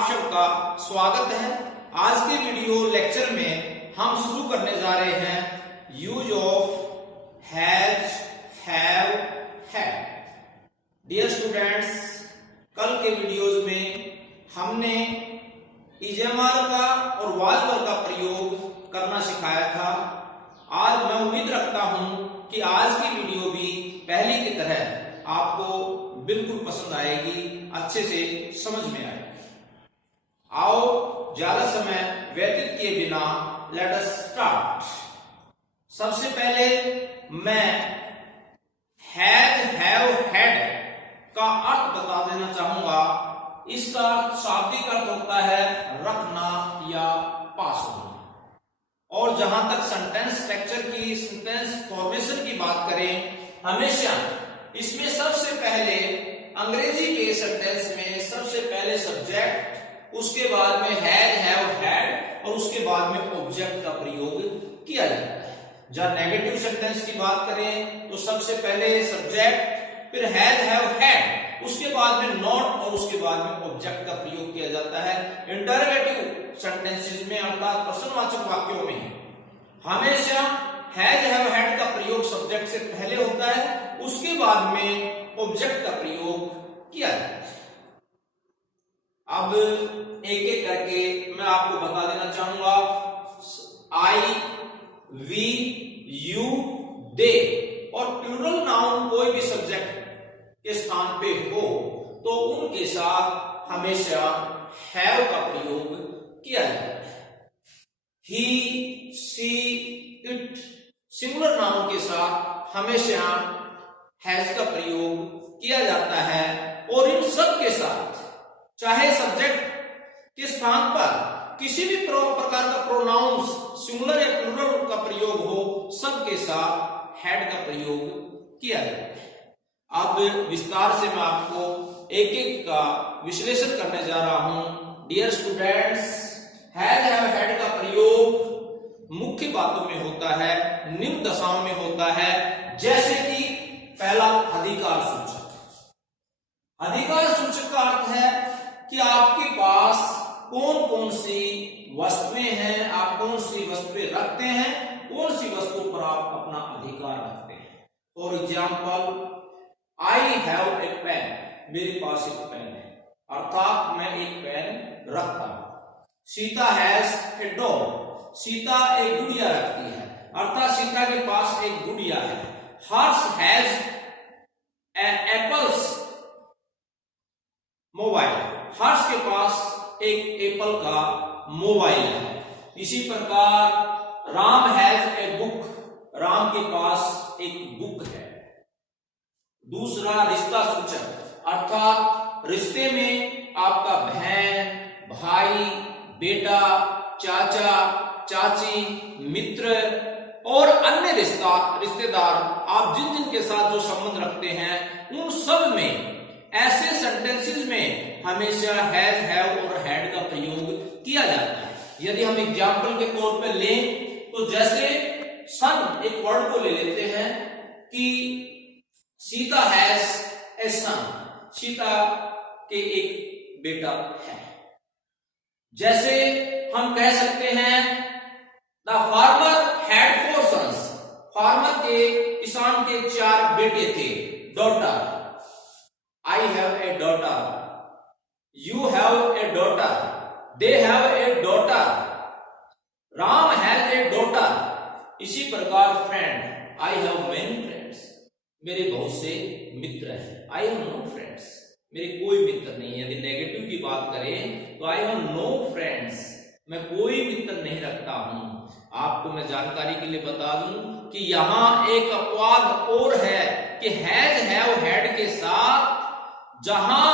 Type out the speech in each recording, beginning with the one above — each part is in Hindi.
आप सबका स्वागत है। आज के वीडियो लेक्चर में हम शुरू करने जा रहे हैं use of has, have, had. Dear students, कल के वीडियोज में हमने इजेमर का और वाजवर का प्रयोग करना सिखाया था। आज मैं उम्मीद रखता हूं कि आज की वीडियो भी पहले की तरह आपको बिल्कुल पसंद आएगी, अच्छे से समझ में आएगी। आओ ज्यादा समय व्यतीत किए बिना लेट अस स्टार्ट। सबसे पहले मैं हैज, हैव, हैड का अर्थ बता देना चाहूंगा। इसका शाब्दिक अर्थ होता है रखना या पास होना। और जहां तक सेंटेंस स्ट्रक्चर की, सेंटेंस फॉर्मेशन की बात करें, हमेशा इसमें सबसे पहले अंग्रेजी के सेंटेंस में सबसे पहले सब्जेक्ट, उसके बाद में हैज, हैव, हैड और उसके बाद में ऑब्जेक्ट का प्रयोग किया जाता है। जहां नेगेटिव सेंटेंस की बात करें तो सबसे पहले सब्जेक्ट, फिर हैज, हैव, हैड, उसके बाद में नॉट और उसके बाद में ऑब्जेक्ट का प्रयोग किया जाता है। इंटरोगेटिव सेंटेंसेस में अर्थात प्रश्नवाचक वाक्यों में हमेशा हैज, हैव, हैड का प्रयोग सब्जेक्ट से पहले होता है, उसके बाद में ऑब्जेक्ट का प्रयोग किया जाता है। अब एक एक करके मैं आपको बता देना चाहूंगा। आई, वी, यू, दे और प्लूरल नाउन कोई भी सब्जेक्ट के स्थान पे हो तो उनके साथ हमेशा हैव का प्रयोग किया जाता है। ही, सी, इट सिंगुलर नाउन के साथ हमेशा हैज का प्रयोग किया जाता है। और इन सब के साथ चाहे सब्जेक्ट के स्थान पर किसी भी प्रकार का प्रोनाउंस सिंगुलर या प्लूरल का प्रयोग हो, सबके साथ हैड का प्रयोग किया जाता है। अब विस्तार से मैं आपको एक एक का विश्लेषण करने जा रहा हूं। Dear students, has, have, had का प्रयोग मुख्य बातों में होता है, निम्न दशाओं में होता है। जैसे कि पहला अधिकार सूचक। अधिकार सूचक का अर्थ है कि आपके पास कौन कौन सी वस्तुएं हैं, आप कौन सी वस्तुएं रखते हैं, कौन सी वस्तुओं पर आप अपना अधिकार रखते हैं। For example, I have a pen, मेरे पास एक पेन है, अर्थात मैं एक पेन रखता हूं। Sita has a dog, Sita एक गुड़िया रखती है, अर्थात सीता के पास एक गुड़िया है। हर्ष हैज एप्पल्स मोबाइल, हर्ष के पास एक एप्पल का मोबाइल है। इसी प्रकार Ram has a book, Ram के पास एक बुक है। दूसरा रिश्ता सूचक, अर्थात रिश्ते में आपका बहन, भाई, बेटा, चाचा, चाची, मित्र और अन्य रिश्तेदार आप जिन जिन के साथ जो संबंध रखते हैं, उन सब में ऐसे सेंटेंसेस में हमेशा हैज, हैव और हैड का प्रयोग किया जाता है। यदि हम एग्जाम्पल के तौर पर लें तो जैसे सन एक वर्ड को ले लेते हैं कि Sita has a son, Sita के एक बेटा है। जैसे हम कह सकते हैं the farmer had 4 sons, farmer के, किसान के 4 बेटे थे। Daughter, I have a daughter, you have a daughter, they have a daughter, Ram has a daughter. इसी प्रकार friend, I have many friends, मेरे बहुत से मित्र हैं। आई हैव नो फ्रेंड्स, मेरे कोई मित्र नहीं है। यदि नेगेटिव की बात करें तो आई हैव नो फ्रेंड्स, मैं कोई मित्र नहीं रखता हूं। आपको मैं जानकारी के लिए बता दूं कि यहां एक अपवाद और है कि हैज, हैव, हैड के साथ जहां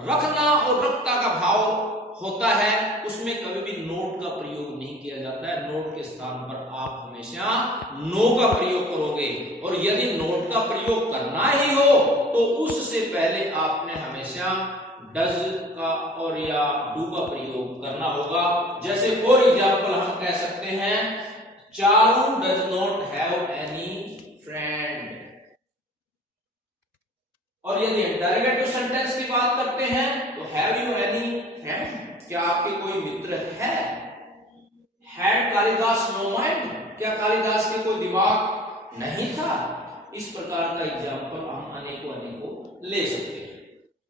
रखना और रखता का भाव होता है उसमें कभी भी नोट का प्रयोग नहीं किया जाता है। नोट के स्थान पर आप हमेशा नो का प्रयोग करोगे। और यदि नोट का प्रयोग करना ही हो तो उससे पहले आपने हमेशा डज का और या डू का प्रयोग करना होगा। जैसे फॉर एग्जाम्पल हम कह सकते हैं Charu does not have any friend. और यदि इंटरोगेटिव सेंटेंस की बात करते हैं तो हैव यू एनी फ्रेंड, नहीं था। इस प्रकार का एग्जाम्पल हम अनेकों अनेकों ले सकते हैं।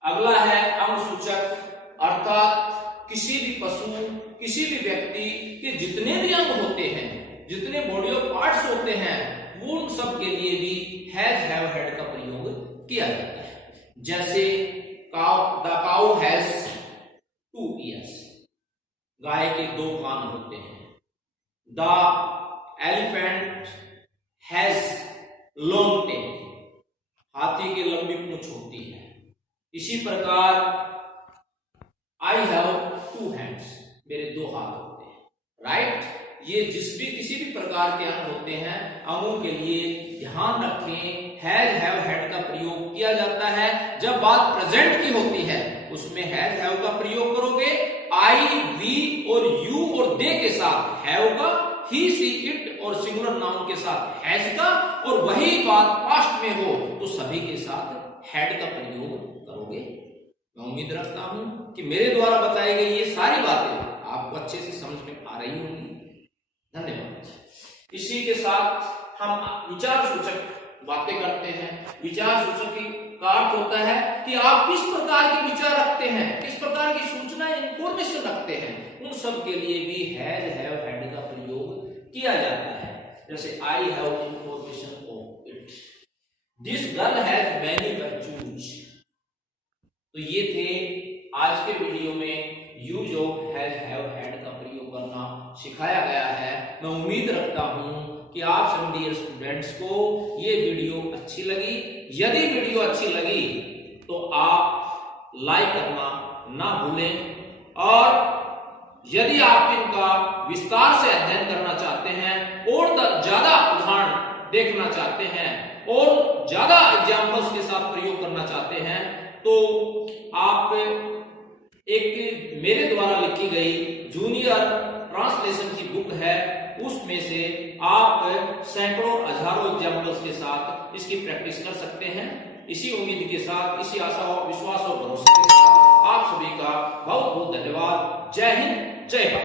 अगला है अंग सूचक, अर्थात किसी भी पशु, किसी भी व्यक्ति के जितने भी अंग होते हैं, जितने बॉडी ऑफ पार्ट्स होते हैं, वो उन सब के लिए भी हैज हैव हैड का प्रयोग किया जाता है। जैसे द काउ हैज 2 ears, गाय के 2 कान होते हैं। The elephant has long tail, हाथी की लंबी पूंछ होती है। इसी प्रकार आई हैव 2 hands, मेरे 2 हाथ होते हैं, राइट। ये किसी भी प्रकार के अंग होते हैं, अंगों के लिए ध्यान रखें हैज हैव हैड का प्रयोग किया जाता है। जब बात प्रेजेंट की होती है उसमें हैज हैव का प्रयोग करोगे, आई, वी और यू और दे के साथ हैव का, ही, सी, इट और सिंगुलर नाउन के साथ हैज का, और वही बात पास्ट में हो तो सभी के साथ हैड का प्रयोग करोगे। मैं उम्मीद रखता हूं कि मेरे द्वारा बताई गई ये सारी बातें आपको अच्छे से समझ में आ रही होंगी। धन्यवाद। इसी के साथ हम विचार सूचक बातें करते हैं। विचार सूचक का अर्थ होता है कि आप किस प्रकार के विचार रखते हैं, किस प्रकार की सूचनाएं, इंफॉर्मेशन रखते हैं, उन सब के लिए भी हैज हैव हैड का प्रयोग किया जाता है। जैसे I have information of it, this girl has many virtues. तो ये थे आज के वीडियो में use of has have had का प्रयोग करना सिखाया गया है। मैं उम्मीद रखता हूं कि आप सभी डियर स्टूडेंट्स को ये वीडियो अच्छी लगी। यदि वीडियो अच्छी लगी तो आप लाइक करना ना भूलें, और यदि आप इनका विस्तार से अध्ययन करना चाहते हैं और ज्यादा उदाहरण देखना चाहते हैं और ज्यादा एग्जाम्पल्स के साथ प्रयोग करना चाहते हैं तो आप एक मेरे द्वारा लिखी गई जूनियर ट्रांसलेशन की बुक है, उसमें से आप सैकड़ों हजारों एग्जाम्पल्स के साथ इसकी प्रैक्टिस कर सकते हैं। इसी उम्मीद के साथ, इसी आशा और विश्वास और भरोसे के साथ आप सभी का बहुत बहुत धन्यवाद। जय हिंद, जय भारत।